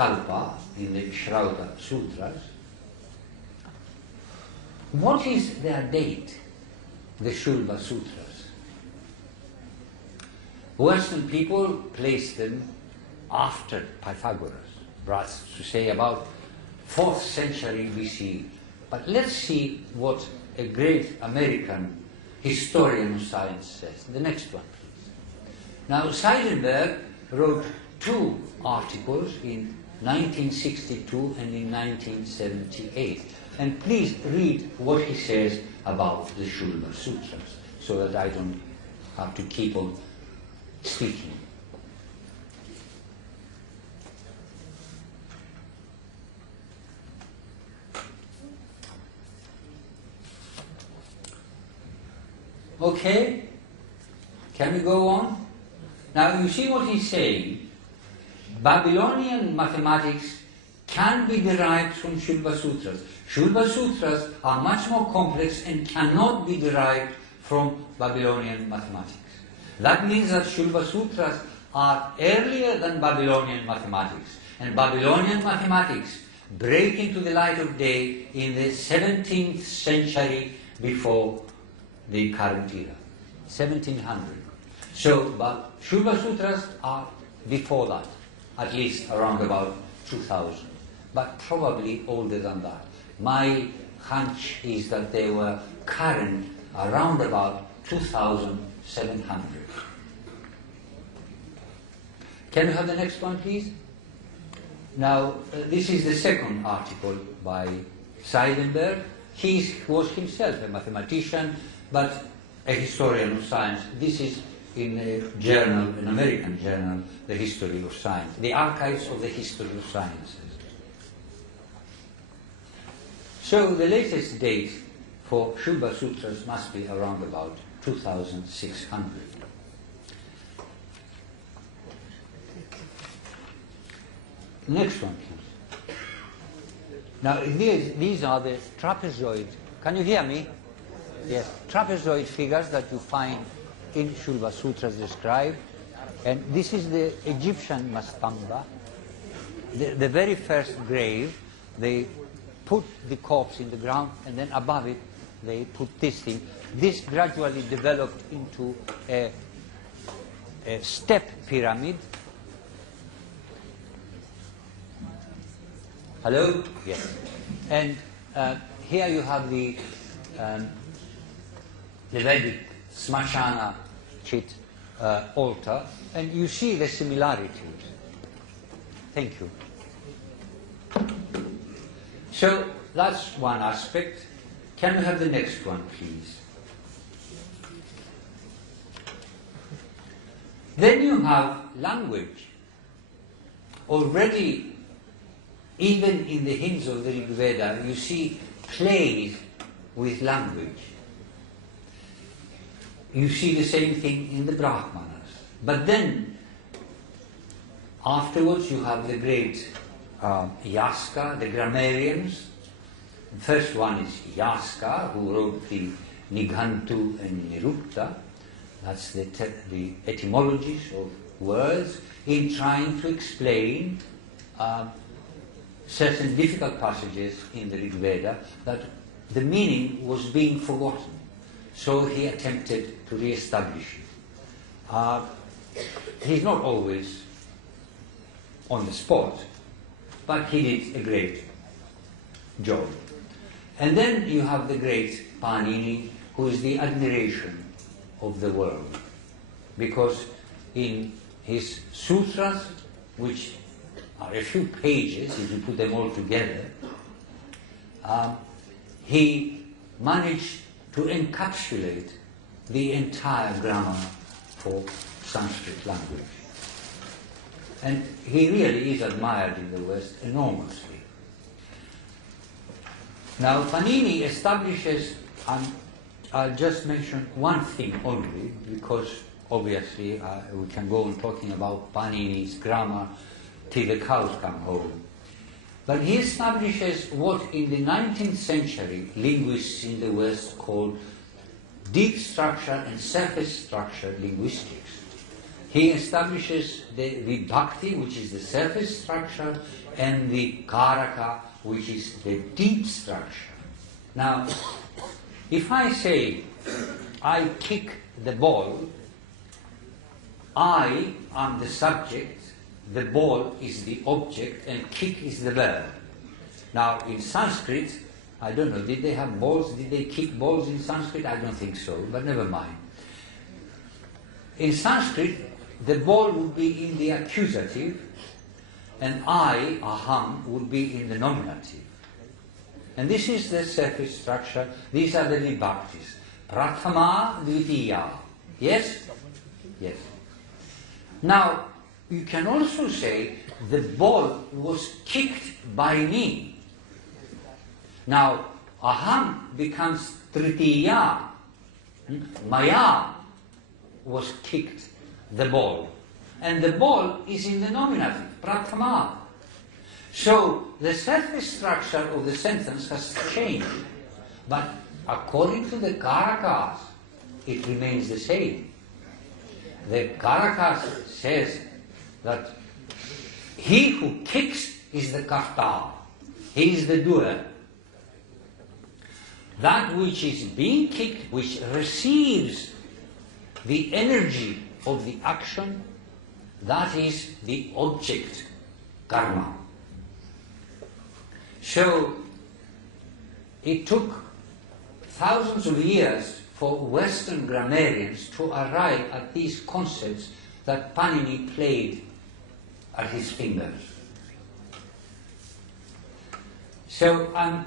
Kalpa in the Shrauta Sutras. What is their date, the Shulva Sutras? Western people place them after Pythagoras, perhaps to say about 4th century BC. But let's see what a great American historian of science says. The next one, please. Now, Seidenberg wrote 2 articles in 1962 and in 1978. And please read what he says about the Shulva Sutras, so that I don't have to keep on speaking. Okay, can we go on? Now you see what he's saying. Babylonian mathematics can be derived from Shulva Sutras. Shulva Sutras are much more complex and cannot be derived from Babylonian mathematics. That means that Shulva Sutras are earlier than Babylonian mathematics, and Babylonian mathematics break into the light of day in the 17th century before the current era, 1700. So, but Shulva Sutras are before that, at least around about 2000, but probably older than that. My hunch is that they were current around about 2700. Can you have the next one, please? Now, this is the second article by Seidenberg. He was himself a mathematician, but a historian of science. This is in a journal, an American journal, The History of Science, the Archives of the History of Sciences. So the latest date for Shulva Sutras must be around about 2600. Next one, please. Now, these are the trapezoid. Can you hear me? Yes. Trapezoid figures that you find in Shulva Sutras described. And this is the Egyptian mastamba. The very first grave, they put the corpse in the ground, and then above it, they put this thing. This gradually developed into a step pyramid. Hello? Yes. And here you have the Vedic Smashana Chit altar, and you see the similarities. Thank you. So that's one aspect. Can we have the next one, please? Then you have language. Already, even in the hymns of the Rig Veda, you see plays with language. You see the same thing in the Brahmanas. But then, afterwards, you have the great Yaska, the grammarians. The first one is Yaska, who wrote the Nighantu and Nirukta. That's the etymologies of words, in trying to explain certain difficult passages in the Rig Veda that the meaning was being forgotten. So he attempted to re-establish it. He's not always on the spot, but he did a great job. And then you have the great Panini, who is the admiration of the world. Because in his sutras, which are a few pages, if you put them all together, he managed to encapsulate the entire grammar for Sanskrit language. And he really is admired in the West enormously. Now, Panini establishes, I'll just mention one thing only, because obviously we can go on talking about Panini's grammar till the cows come home. But he establishes what in the 19th century linguists in the West called deep structure and surface structure linguistics. he establishes the vibhakti, which is the surface structure, and the karaka, which is the deep structure. Now, if I say, I kick the ball, I am the subject, the ball is the object, and kick is the verb. Now, in Sanskrit, I don't know, did they have balls? Did they kick balls in Sanskrit? I don't think so, but never mind. In Sanskrit, the ball would be in the accusative, and I, aham, would be in the nominative. And this is the surface structure. These are the vibhaktis. Prathama, dvitiya. Yes? Yes. Now, you can also say the ball was kicked by me. Now, aham becomes tritiya. Maya was kicked the ball. And the ball is in the nominative, prathama. So, the surface structure of the sentence has changed. But according to the karakas, it remains the same. The karakas says that he who kicks is the karta. He is the doer. That which is being kicked, which receives the energy of the action, that is the object, karma. So, it took thousands of years for Western grammarians to arrive at these concepts that Panini played at his fingers. So, I'm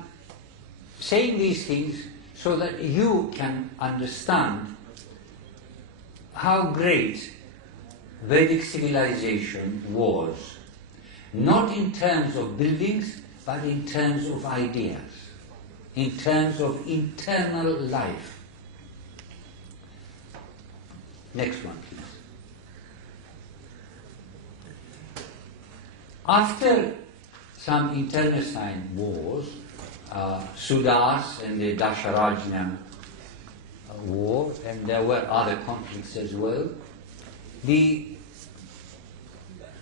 saying these things so that you can understand how great Vedic civilization was, not in terms of buildings, but in terms of ideas, in terms of internal life. Next one, please. After some internecine wars, Sudas and the Dasharajna war, and there were other conflicts as well, the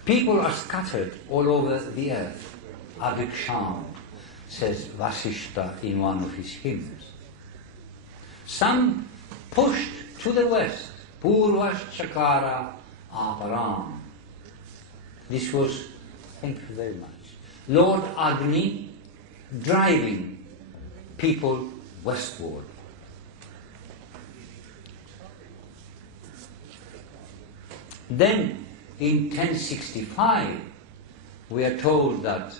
people are scattered all over the earth. Abhiksham, says Vasishta in one of his hymns. Some pushed to the west, Purvash Chakara Aparam. This was, thank you very much, Lord Agni driving people westward. Then, in 1065, we are told that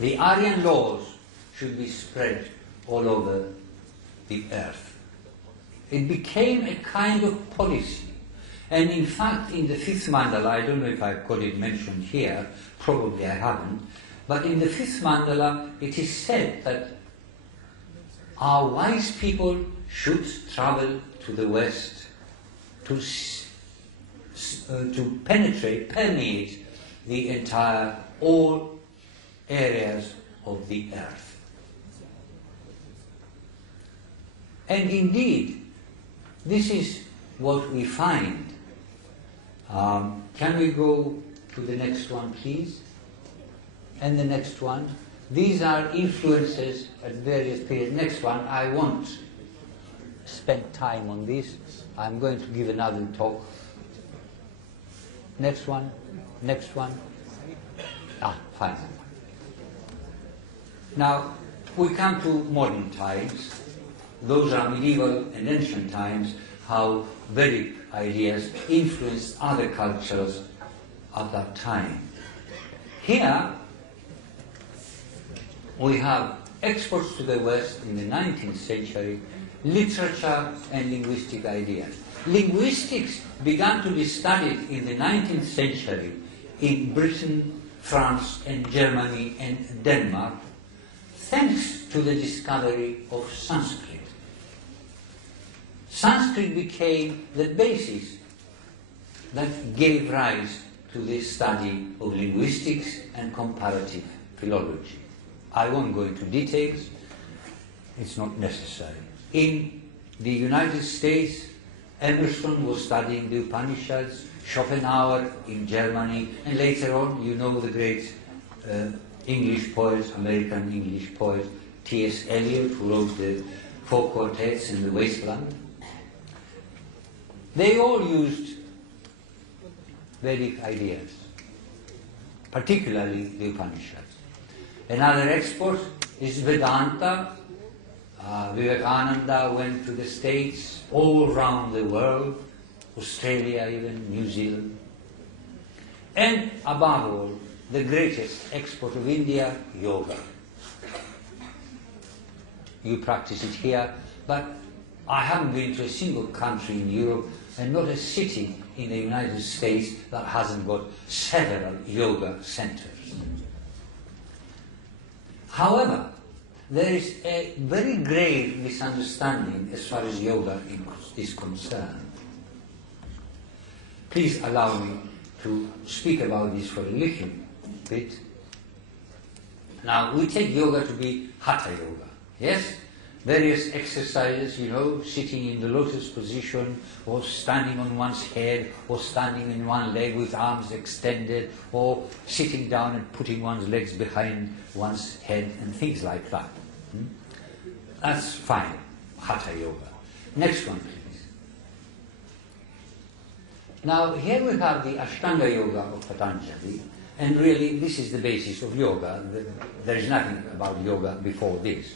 the Aryan laws should be spread all over the earth. It became a kind of policy. And in fact, in the fifth mandala, I don't know if I've got it mentioned here, probably I haven't, but in the fifth mandala, it is said that our wise people should travel to the west to permeate the entire, all areas of the earth. And indeed, this is what we find. Can we go to the next one, please? And the next one. These are influences at various periods. Next one, I won't spend time on this. I'm going to give another talk. Next one. Next one. Fine. Now, we come to modern times. Those are medieval and ancient times, how Vedic ideas influenced other cultures at that time. Here, we have exports to the West in the 19th century, literature and linguistic ideas. Linguistics began to be studied in the 19th century in Britain, France, and Germany and Denmark, thanks to the discovery of Sanskrit. Sanskrit became the basis that gave rise to the study of linguistics and comparative philology. I won't go into details, it's not necessary. In the United States Emerson was studying the Upanishads, Schopenhauer in Germany, and later on, you know the great English poet, American English poet, T.S. Eliot, who wrote the 4 quartets in the Wasteland. They all used Vedic ideas, particularly the Upanishads. Another export is Vedanta. Vivekananda went to the States, all around the world, Australia even, New Zealand. And above all, the greatest export of India, yoga. You practice it here, but I haven't been to a single country in Europe and not a city in the United States that hasn't got several yoga centers. However, there is a very grave misunderstanding as far as yoga is concerned. Please allow me to speak about this for a little bit. Now, we take yoga to be hatha yoga, yes? Various exercises, you know, sitting in the lotus position, or standing on one's head, or standing in one leg with arms extended, or sitting down and putting one's legs behind one's head, and things like that. That's fine, hatha yoga. Next one, please. Now, here we have the Ashtanga yoga of Patanjali, and really this is the basis of yoga. There is nothing about yoga before this.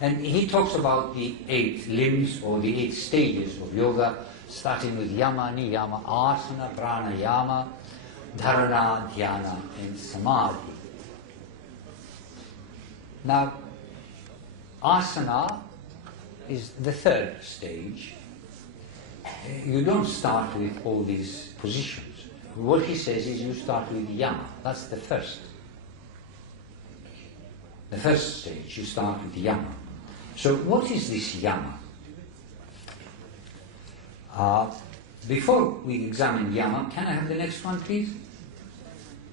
And he talks about the 8 limbs or the 8 stages of yoga, starting with yama, niyama, asana, pranayama, dharana, dhyana, and samadhi. Now, asana is the 3rd stage. You don't start with all these positions. What he says is you start with yama. That's the first. The first stage, you start with yama. So what is this yama? Before we examine yama, can I have the next one, please?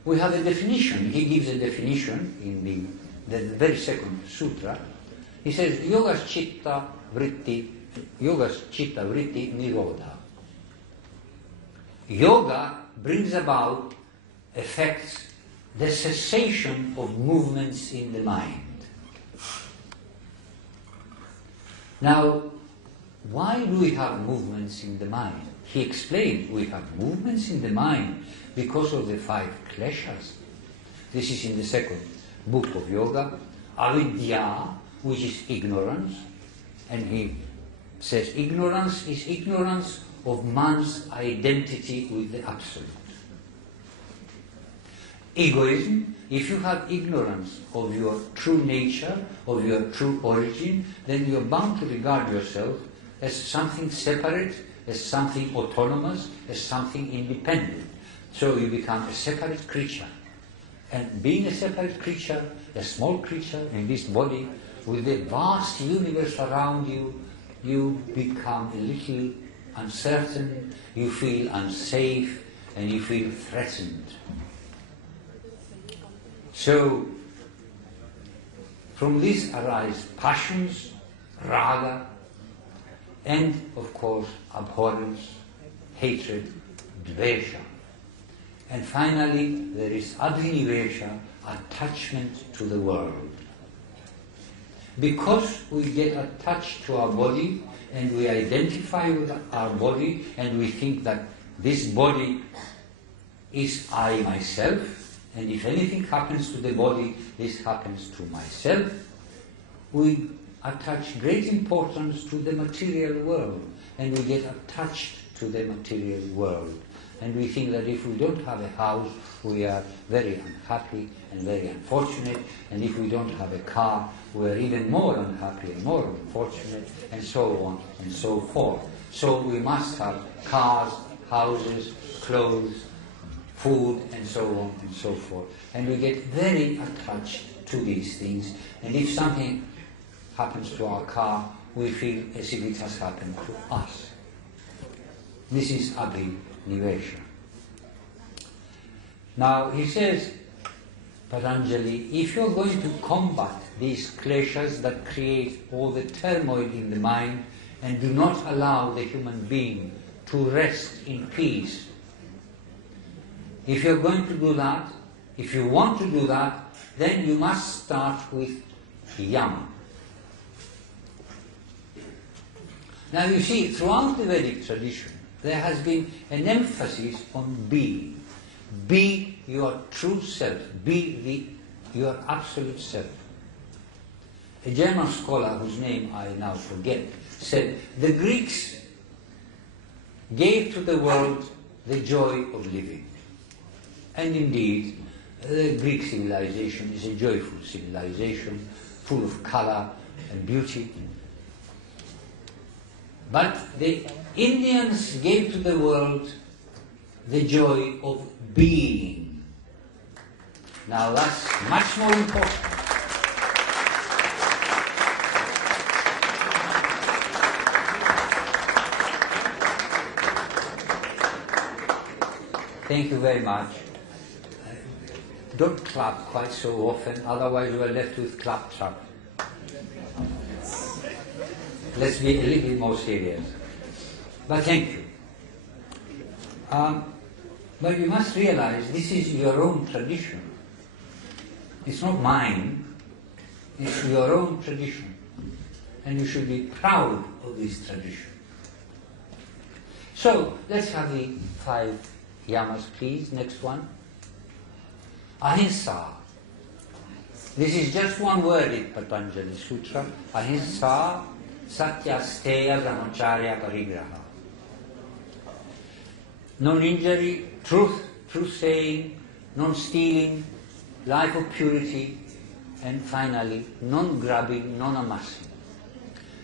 We have a definition. He gives a definition in the very second sutra. He says, yogas chitta vritti nirodha. Yoga brings about, affects the cessation of movements in the mind. Now, why do we have movements in the mind? He explained we have movements in the mind because of the 5 kleshas. This is in the second book of yoga. Avidya, which is ignorance, and he says ignorance is ignorance of man's identity with the Absolute. Egoism, if you have ignorance of your true nature, of your true origin, then you're bound to regard yourself as something separate, as something autonomous, as something independent. So you become a separate creature. And being a separate creature, a small creature in this body, with the vast universe around you, you become a little uncertain, you feel unsafe, and you feel threatened. So, from this arise passions, raga, and of course abhorrence, hatred, dvesha. And finally, there is abhinivesha, attachment to the world. Because we get attached to our body and we identify with our body and we think that this body is I myself, and if anything happens to the body, this happens to myself, we attach great importance to the material world, and we get attached to the material world. And we think that if we don't have a house, we are very unhappy and very unfortunate, and if we don't have a car, we are even more unhappy and more unfortunate, and so on and so forth. So we must have cars, houses, clothes, food, and so on and so forth. And we get very attached to these things, and if something happens to our car, we feel as if it has happened to us. This is abhinivesha. Now he says, Patanjali, if you're going to combat these kleshas that create all the turmoil in the mind, and do not allow the human being to rest in peace. If you're going to do that, if you want to do that, then you must start with Yama. Now you see, throughout the Vedic tradition, there has been an emphasis on being. Be your true self. Be your absolute self. A German scholar, whose name I now forget, said, the Greeks gave to the world the joy of living. And indeed, the Greek civilization is a joyful civilization, full of color and beauty. But the Indians gave to the world the joy of being. Now that's much more important. Thank you very much. Don't clap quite so often, otherwise you are left with claptrap. Let's be a little more serious. But thank you. But you must realize this is your own tradition. It's not mine. It's your own tradition. And you should be proud of this tradition. So, let's have the 5 yamas, please. Next one. Ahimsa. This is just one word in Patanjali Sutra. Ahimsa Satya Steya Brahmacharya Parigraha. Non-injury, truth saying, non-stealing, life of purity, and finally, non-grabbing, non-amassing.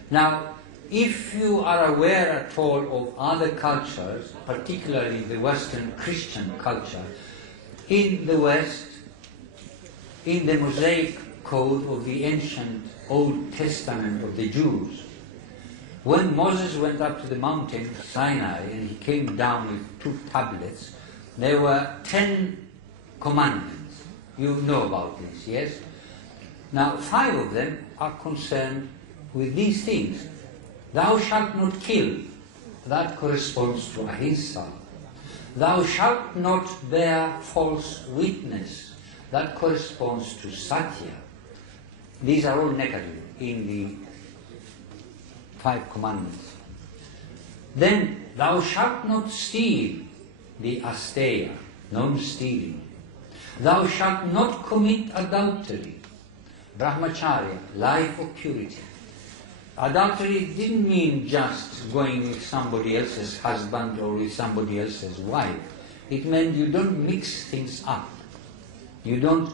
Now, if you are aware at all of other cultures, particularly the Western Christian culture, in the West, in the Mosaic code of the ancient Old Testament of the Jews, when Moses went up to the mountain Sinai and he came down with 2 tablets, there were 10 commandments. You know about this, yes? Now, 5 of them are concerned with these things. Thou shalt not kill. That corresponds to ahimsa. Thou shalt not bear false witness. That corresponds to satya. These are all negative in the 5 commandments. Then, thou shalt not steal, the asteya, non-stealing. Thou shalt not commit adultery, brahmacharya, life of purity. Adultery didn't mean just going with somebody else's husband or with somebody else's wife. It meant you don't mix things up. You don't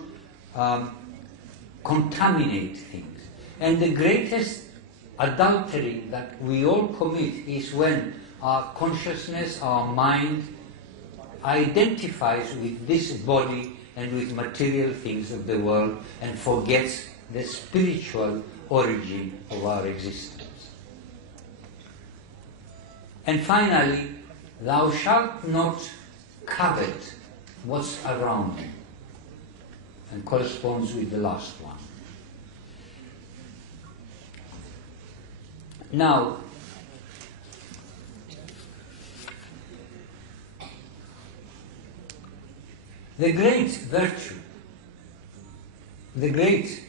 contaminate things. And the greatest adultery that we all commit is when our consciousness, our mind, identifies with this body and with material things of the world and forgets the spiritual origin of our existence. And finally, thou shalt not covet what's around you, and corresponds with the last one. Now, the great virtue, the great